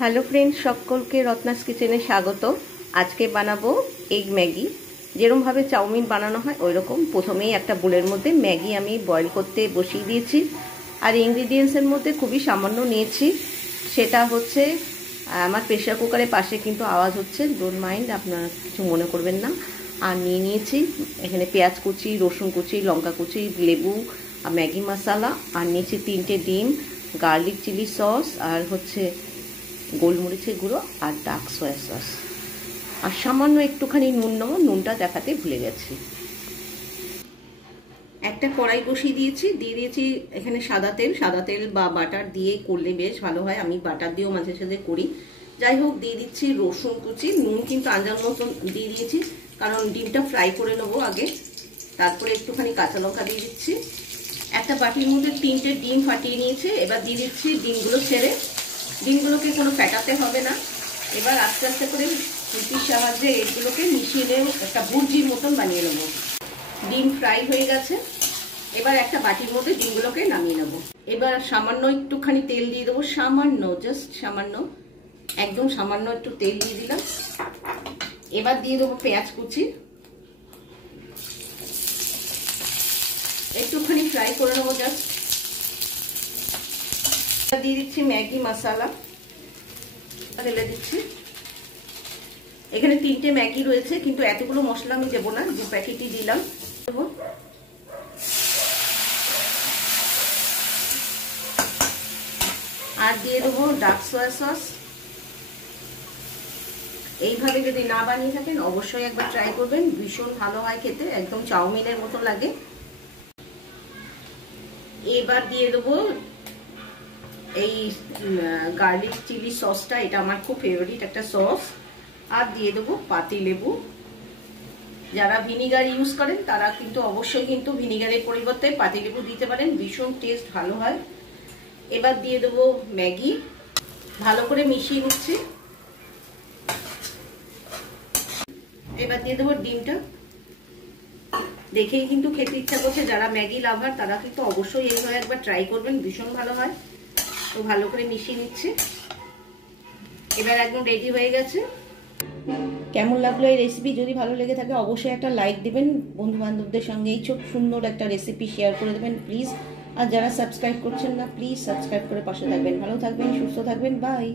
Hello friends, সকলকে রত্নাস কিচেনে স্বাগত। আজকে বানাবো এগ ম্যাগি। যেরকমভাবে চাউমিন বানানো হয় ওই রকম প্রথমেই একটা বোলের মধ্যে ম্যাগি আমি বয়েল করতে বসিয়ে দিয়েছি। আর ইনগ্রিডিয়েন্টসের মধ্যে খুবই সামান্য নিয়েছি, সেটা হচ্ছে আমার প্রেশার কুকারের পাশে কিন্তু আওয়াজ হচ্ছে, ডোন্ট মাইন্ড, আপনারা কিছু মনে করবেন না। আর নিয়েছি এখানে পেঁয়াজ কুচি, রসুন কুচি, লঙ্কা কুচি, লেবু, ম্যাগি মশলা, আর নিয়েছি 3টে ডিম, গার্লিক চিলি সস, আর হচ্ছে গোলমরিচের গুঁড়ো, আর ডার্ক সয়া সস, আর সামান্য একটুখানি নুন নেবো, নুনটা দেখাতে ভুলে গেছি। একটা কড়াই বসিয়ে দিয়ে দিয়েছি এখানে সাদা তেল বা বাটার দিয়ে করলে বেশ ভালো হয়, আমি বাটার দিয়েও মাঝে সাঝে করি। যাই হোক, দিয়ে দিচ্ছি রসুন কুচি, নুন কিন্তু আন্দাজ মতন দিয়ে দিয়েছি, কারণ ডিমটা ফ্রাই করে নেবো আগে। তারপরে একটুখানি কাঁচা লঙ্কা দিয়ে দিচ্ছি। একটা বাটির মধ্যে 3টে ডিম ফাটিয়ে নিয়েছে, এবার দিয়ে দিচ্ছি ডিমগুলো ছেড়ে। ডিমগুলোকে কোনো ফ্যাটাতে হবে না। এবার আস্তে আস্তে করে খুন্তির সাহায্যে এগুলোকে মিশিয়ে একটা বুর্জির মতন বানিয়ে নেবো। ডিম ফ্রাই হয়ে গেছে, এবার একটা বাটির মধ্যে ডিমগুলোকে নামিয়ে নেব। এবার সামান্য একটুখানি তেল দিয়ে দেবো, সামান্য, জাস্ট সামান্য, একদম সামান্য একটু তেল দিয়ে দিলাম। এবার দিয়ে দেবো পেঁয়াজ কুচি, একটুখানি ফ্রাই করে নেবো জাস্ট। দিয়ে দিচ্ছি ম্যাগি মশলা, ঢেলে দিচ্ছি। এখানে 3টে ম্যাগি রয়েছে, কিন্তু এতগুলো মশলা আমি দেবো না, 2 প্যাকেটই দিলাম। আর দিয়ে দেবো ডার্ক সয়া সস। এইভাবে যদি না বানিয়ে থাকেন অবশ্যই একবার ট্রাই করবেন, ভীষণ ভালো হয় খেতে, একদম চাউমিনের মতো লাগে। এবার দিয়ে দেবো এই গার্লিক চিলি সসটা, এটা আমার খুব ফেভারিট একটা সস। আর দিয়ে দেবো পাতি লেবু। যারা ভিনিগার ইউজ করেন তারা কিন্তু অবশ্যই কিন্তু ভিনিগারের পরিবর্তে পাতি লেবু দিতে পারেন, ভীষণ টেস্ট ভালো হয়। এবার দিয়ে দেবো ম্যাগি, ভালো করে মিশিয়ে নিচ্ছি। এবার দিয়ে দেবো ডিমটা। দেখেই কিন্তু খেতে ইচ্ছা করছে, যারা ম্যাগি লাভার তারা কিন্তু অবশ্যই এইভাবে একবার ট্রাই করবেন, ভীষণ ভালো হয়। তো ভালো করে মিশিয়ে নিচ্ছে। এবার একদম রেডি হয়ে গেছে। কেমন লাগলো এই রেসিপি? যদি ভালো লেগে থাকে অবশ্যই একটা লাইক দিবেন, বন্ধু বান্ধবদের সঙ্গে এই ছোট সুন্দর একটা রেসিপি শেয়ার করে দেবেন প্লিজ। আর যারা সাবস্ক্রাইব করছেন না, প্লিজ সাবস্ক্রাইব করে পাশে থাকবেন। ভালো থাকবেন, সুস্থ থাকবেন, বাই।